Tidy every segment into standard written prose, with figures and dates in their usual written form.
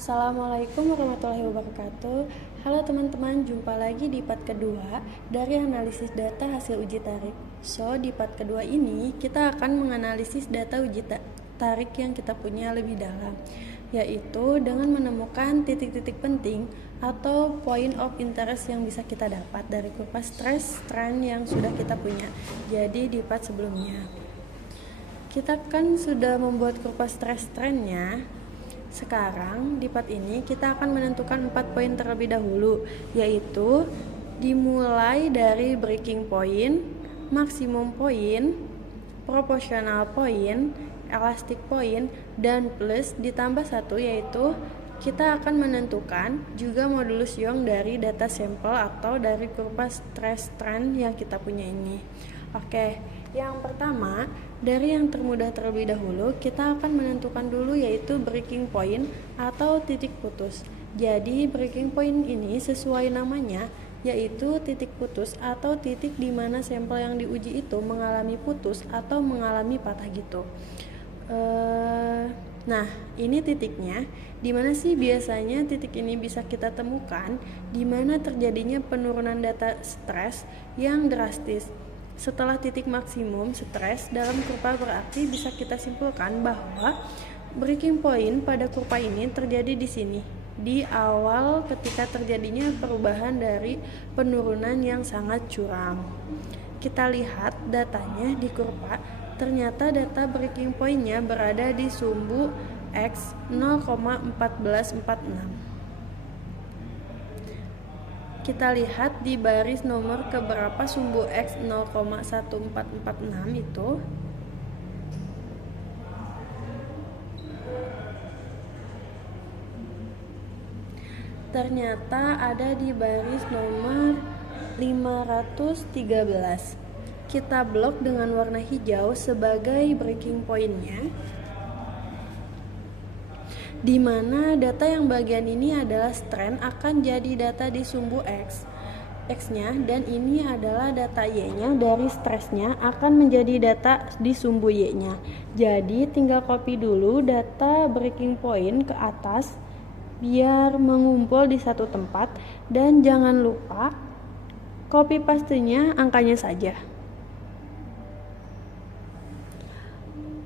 Assalamualaikum warahmatullahi wabarakatuh. Halo teman-teman, jumpa lagi di part kedua dari analisis data hasil uji tarik. Di part kedua ini kita akan menganalisis data uji tarik yang kita punya lebih dalam, yaitu dengan menemukan titik-titik penting atau point of interest yang bisa kita dapat dari kurva stress trend yang sudah kita punya. Jadi di part sebelumnya kita kan sudah membuat kurva stress trendnya. Sekarang di part ini kita akan menentukan 4 poin terlebih dahulu, yaitu dimulai dari breaking point, maksimum point, proportional point, elastic point, dan plus ditambah 1, yaitu kita akan menentukan juga modulus Young dari data sampel atau dari kurva stress trend yang kita punya ini. Oke, yang pertama, dari yang termudah terlebih dahulu, kita akan menentukan dulu yaitu breaking point atau titik putus. Jadi breaking point ini sesuai namanya, yaitu titik putus atau titik di mana sampel yang diuji itu mengalami putus atau mengalami patah gitu. Nah, ini titiknya. Di mana sih biasanya titik ini bisa kita temukan? Di mana terjadinya penurunan data stres yang drastis. Setelah titik maksimum stres dalam kurva, berarti bisa kita simpulkan bahwa breaking point pada kurva ini terjadi di sini, di awal ketika terjadinya perubahan dari penurunan yang sangat curam. Kita lihat datanya di kurva, ternyata data breaking point-nya berada di sumbu X 0,1446. Kita lihat di baris nomor keberapa sumbu X 0,1446 itu. Ternyata ada di baris nomor 513. Kita blok dengan warna hijau sebagai breaking point-nya, di mana data yang bagian ini adalah trend akan jadi data di sumbu X-nya, dan ini adalah data Y-nya dari stresnya akan menjadi data di sumbu Y-nya. Jadi tinggal copy dulu data breaking point ke atas biar mengumpul di satu tempat, dan jangan lupa copy paste-nya angkanya saja.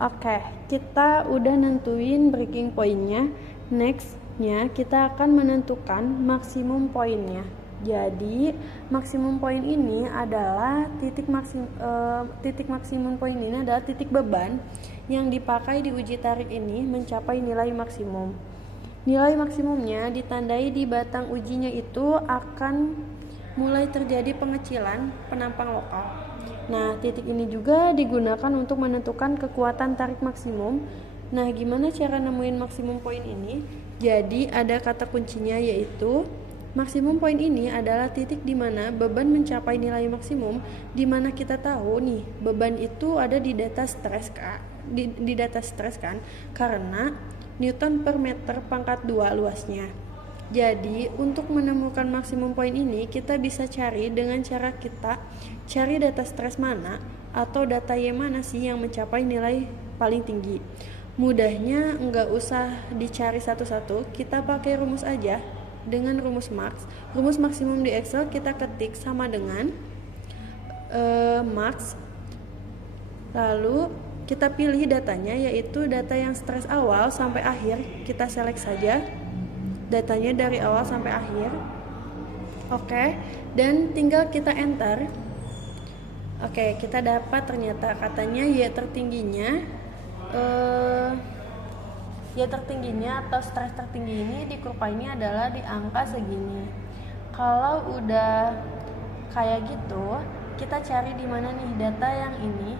Oke, kita udah nentuin breaking point-nya. Next-nya kita akan menentukan maksimum point-nya. Jadi maksimum point ini adalah titik maksimum point ini adalah titik beban yang dipakai di uji tarik ini mencapai nilai maksimum. Nilai maksimumnya ditandai di batang ujinya itu akan mulai terjadi pengecilan penampang lokal. Nah, titik ini juga digunakan untuk menentukan kekuatan tarik maksimum. Nah, gimana cara nemuin maksimum point ini? Jadi, ada kata kuncinya yaitu maksimum point ini adalah titik di mana beban mencapai nilai maksimum, di mana kita tahu nih, beban itu ada di data stres di data stres kan, karena Newton per meter pangkat 2 luasnya. Jadi, untuk menemukan maksimum point ini, kita bisa cari dengan cara kita cari data stres mana atau data Y mana sih yang mencapai nilai paling tinggi. Mudahnya nggak usah dicari satu-satu, kita pakai rumus aja dengan rumus max. Rumus maksimum di Excel kita ketik sama dengan max, lalu kita pilih datanya, yaitu data yang stres awal sampai akhir. Kita select saja datanya dari awal sampai akhir. Oke, dan tinggal kita enter. Oke, kita dapat ternyata katanya Y tertingginya atau stres tertinggi ini di kurva ini adalah di angka segini. Kalau udah kayak gitu, kita cari di mana nih data yang ini.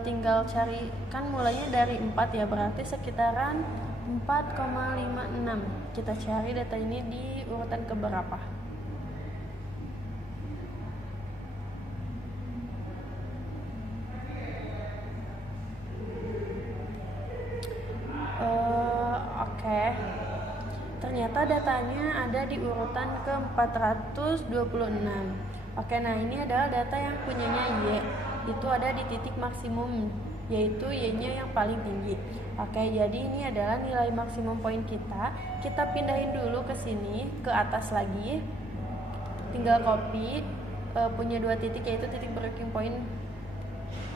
Tinggal cari, kan mulainya dari 4 ya, berarti sekitaran 4,56. Kita cari data ini di urutan keberapa. Oke. Ternyata datanya ada di urutan ke-426. Oke, nah ini adalah data yang punyanya Y. Itu ada di titik maksimum yaitu Y-nya yang paling tinggi. Oke, jadi ini adalah nilai maksimum poin kita. Kita pindahin dulu ke sini, ke atas lagi. Tinggal copy, punya 2 titik yaitu titik breaking point.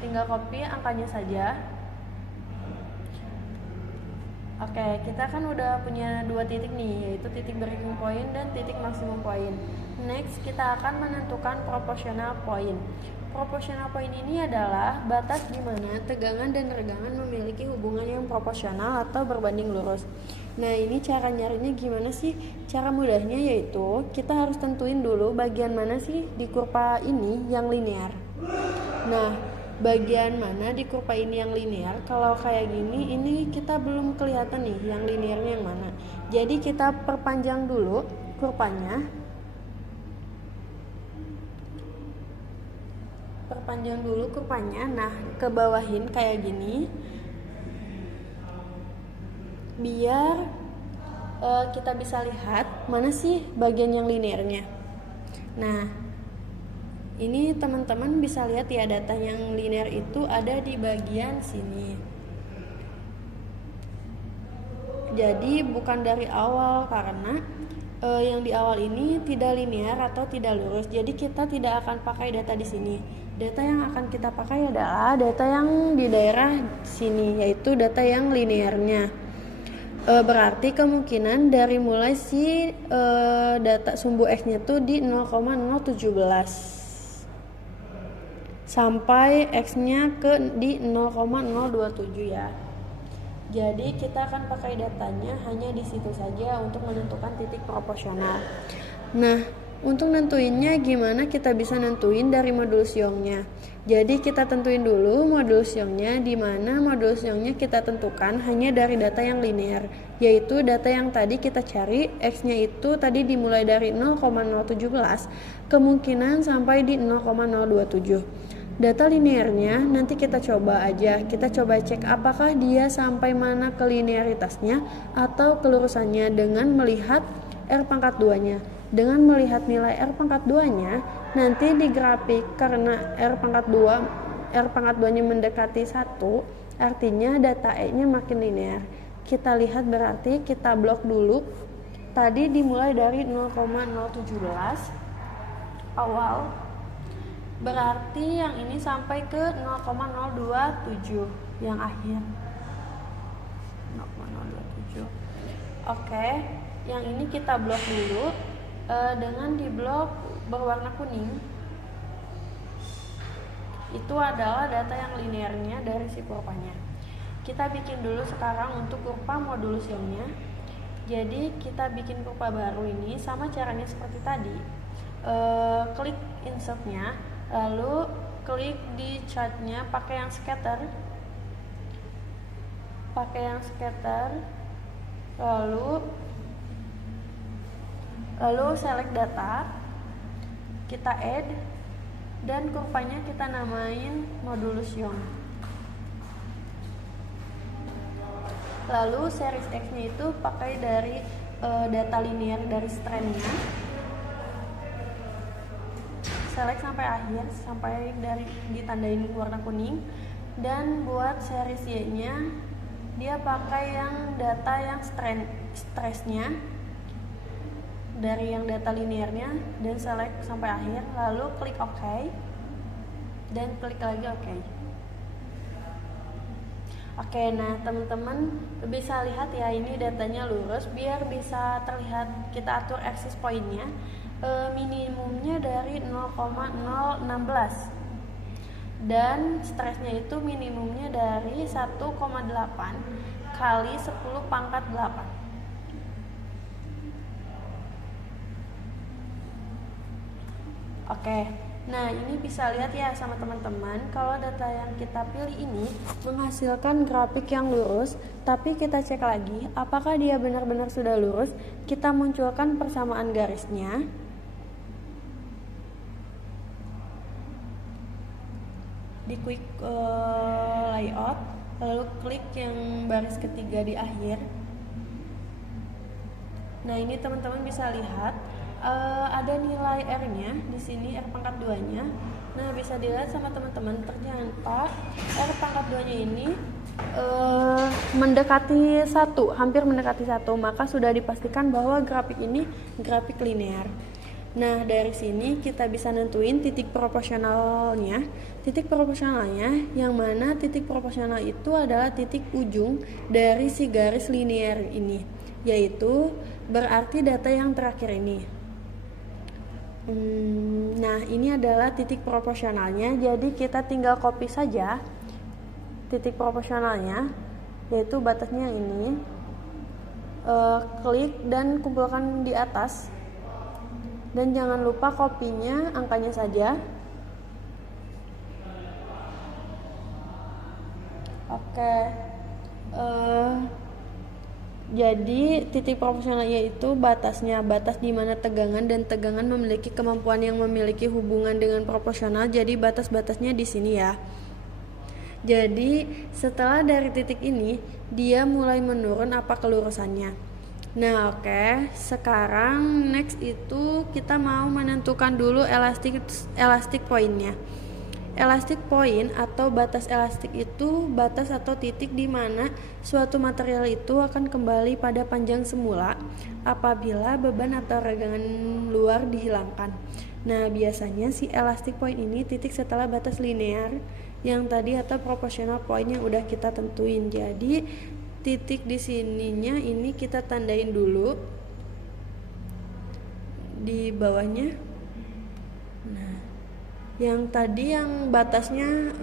Tinggal copy angkanya saja. Oke, kita kan udah punya 2 titik nih, yaitu titik breaking point dan titik maksimum point. Next, kita akan menentukan proportional point. Proportional point ini adalah batas di mana tegangan dan regangan memiliki hubungan yang proporsional atau berbanding lurus. Nah, ini cara nyarinya gimana sih? Cara mudahnya yaitu kita harus tentuin dulu bagian mana sih di kurva ini yang linear. Nah, bagian mana di kurva ini yang linear? Kalau kayak gini, ini kita belum kelihatan nih yang linearnya yang mana. Jadi kita perpanjang dulu kurvanya. Nah, ke bawahin kayak gini. Biar kita bisa lihat mana sih bagian yang linearnya. Nah, ini teman-teman bisa lihat ya, data yang linear itu ada di bagian sini. Jadi bukan dari awal, karena yang di awal ini tidak linear atau tidak lurus. Jadi kita tidak akan pakai data di sini. Data yang akan kita pakai adalah data yang di daerah sini, yaitu data yang linearnya. Berarti kemungkinan dari mulai si data sumbu X-nya tuh di 0,017 sampai X-nya di 0,027 ya. Jadi kita akan pakai datanya hanya di situ saja untuk menentukan titik proporsional. Nah, untuk nentuinnya gimana kita bisa nentuin dari modulus Youngnya. Jadi kita tentuin dulu modulus Youngnya, di mana modulus Youngnya kita tentukan hanya dari data yang linear, yaitu data yang tadi kita cari, X-nya itu tadi dimulai dari 0,017, kemungkinan sampai di 0,027. Data linearnya nanti kita coba aja, kita coba cek apakah dia sampai mana ke linearitasnya atau kelurusannya dengan melihat R pangkat 2-nya. Dengan melihat nilai R pangkat 2-nya, nanti di grafik karena R pangkat 2-nya mendekati 1, artinya data E-nya makin linear. Kita lihat berarti kita blok dulu. Tadi dimulai dari 0,017 awal. Berarti yang ini sampai ke 0,027 yang akhir. 0,027. Oke, yang ini kita blok dulu. Dengan di blok berwarna kuning, itu adalah data yang linearnya dari si kurvanya. Kita bikin dulu sekarang untuk kurva modulus Youngnya. Jadi kita bikin kurva baru ini sama caranya seperti tadi. Klik insertnya, lalu klik di chartnya pakai yang scatter, lalu select data, kita add, dan kurvanya kita namain modulus Young. Lalu series X-nya itu pakai dari data linear dari strand-nya. Select sampai akhir, sampai dari ditandain warna kuning. Dan buat series Y-nya, dia pakai yang data yang stress-nya dari yang data linearnya, dan select sampai akhir, lalu klik OK, dan klik lagi OK. Oke, nah teman-teman bisa lihat ya, ini datanya lurus. Biar bisa terlihat, kita atur axis poinnya, minimumnya dari 0,016, dan stresnya itu minimumnya dari 1,8 kali 10 pangkat 8. Oke, nah ini bisa lihat ya sama teman-teman, kalau data yang kita pilih ini menghasilkan grafik yang lurus, tapi kita cek lagi apakah dia benar-benar sudah lurus. Kita munculkan persamaan garisnya. Di quick layout, lalu klik yang baris ketiga di akhir. Nah ini teman-teman bisa lihat ada nilai R-nya di sini, R pangkat 2-nya Nah, bisa dilihat sama teman-teman, ternyata R pangkat 2-nya ini mendekati 1, hampir mendekati 1, maka sudah dipastikan bahwa grafik ini grafik linear. Nah, dari sini kita bisa nentuin titik proporsionalnya. Titik proporsionalnya yang mana titik proporsional itu adalah titik ujung dari si garis linear ini, yaitu berarti data yang terakhir ini. Nah, ini adalah titik proporsionalnya, jadi kita tinggal copy saja titik proporsionalnya, yaitu batasnya ini, klik dan kumpulkan di atas, dan jangan lupa kopinya angkanya saja. Oke, jadi titik proporsionalnya itu batasnya, batas di mana tegangan dan tegangan memiliki kemampuan yang memiliki hubungan dengan proporsional. Jadi batas-batasnya di sini ya. Jadi setelah dari titik ini dia mulai menurun apa kelurusannya. Nah, oke. Sekarang next itu kita mau menentukan dulu elastic point-nya. Elastic point atau batas elastik itu batas atau titik di mana suatu material itu akan kembali pada panjang semula apabila beban atau regangan luar dihilangkan. Nah, biasanya si elastic point ini titik setelah batas linear yang tadi atau proportional point yang udah kita tentuin. Jadi titik di sininya ini kita tandain dulu di bawahnya. Nah, yang tadi yang batasnya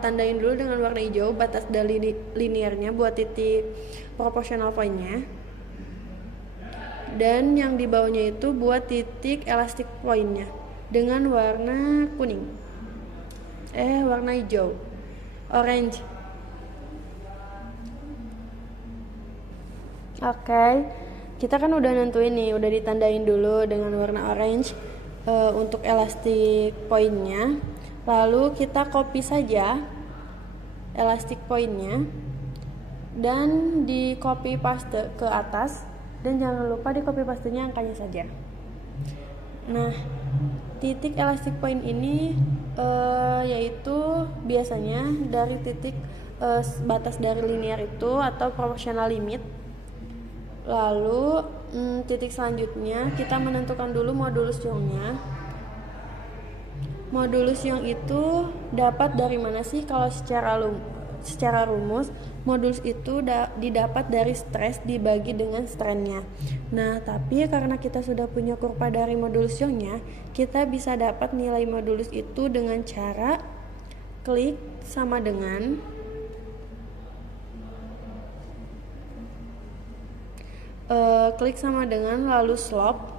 tandain dulu dengan warna hijau, batas dari linearnya buat titik proportional point-nya. Dan yang di bawahnya itu buat titik elastic point-nya dengan warna kuning. Warna hijau, orange. Oke, kita kan udah nentuin nih, udah ditandain dulu dengan warna orange untuk elastic point-nya. Lalu kita copy saja elastic point-nya dan di copy paste ke atas, dan jangan lupa di copy paste-nya angkanya saja. Nah, titik elastic point ini yaitu biasanya dari titik batas dari linear itu atau proportional limit. Lalu titik selanjutnya kita menentukan dulu modulus Young-nya. Modulus Young itu dapat dari mana sih? Kalau secara rumus modulus itu didapat dari stres dibagi dengan strainnya. Nah, tapi karena kita sudah punya kurva dari modulus Young-nya, kita bisa dapat nilai modulus itu dengan cara klik sama dengan lalu slope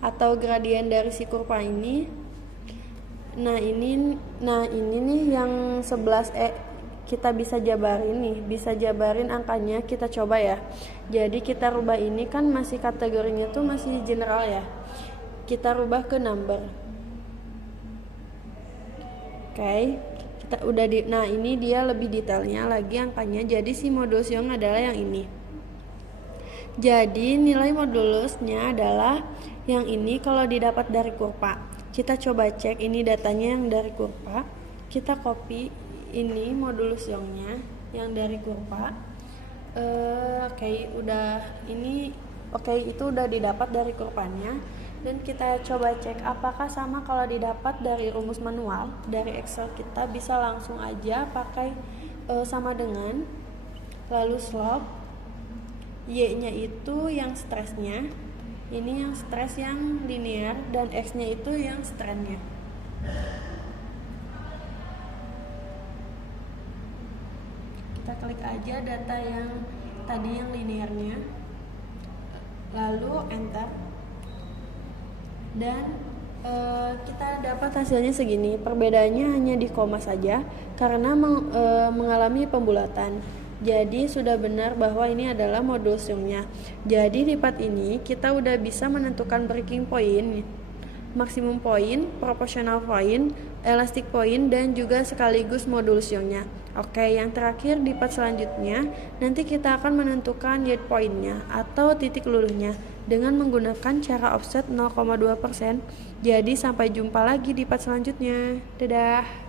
atau gradien dari si kurva ini. Nah, ini nih yang 11E kita bisa jabarin angkanya. Kita coba ya. Jadi kita rubah, ini kan masih kategorinya tuh masih general ya. Kita rubah ke number. Oke. Kita udah nah, ini dia lebih detailnya lagi angkanya. Jadi si modulus Young adalah yang ini. Jadi nilai modulusnya adalah yang ini kalau didapat dari kurva. Kita coba cek ini datanya yang dari kurva. Kita copy ini modulus Young-nya yang dari kurva. Itu udah didapat dari kurvanya. Dan kita coba cek apakah sama kalau didapat dari rumus manual dari Excel. Kita bisa langsung aja pakai sama dengan lalu slope Y-nya itu yang stresnya, ini yang stres yang linear, dan X-nya itu yang strainnya. Kita klik aja data yang tadi yang linearnya, lalu enter, dan kita dapat hasilnya segini. Perbedaannya hanya di koma saja karena mengalami pembulatan. Jadi sudah benar bahwa ini adalah modulus Young-nya. Jadi di part ini kita udah bisa menentukan breaking point maksimum point, proportional point, elastic point, dan juga sekaligus modul show-nya. Oke, yang terakhir di part selanjutnya, nanti kita akan menentukan yield point-nya atau titik luluhnya dengan menggunakan cara offset 0,2%. Jadi sampai jumpa lagi di part selanjutnya. Dadah.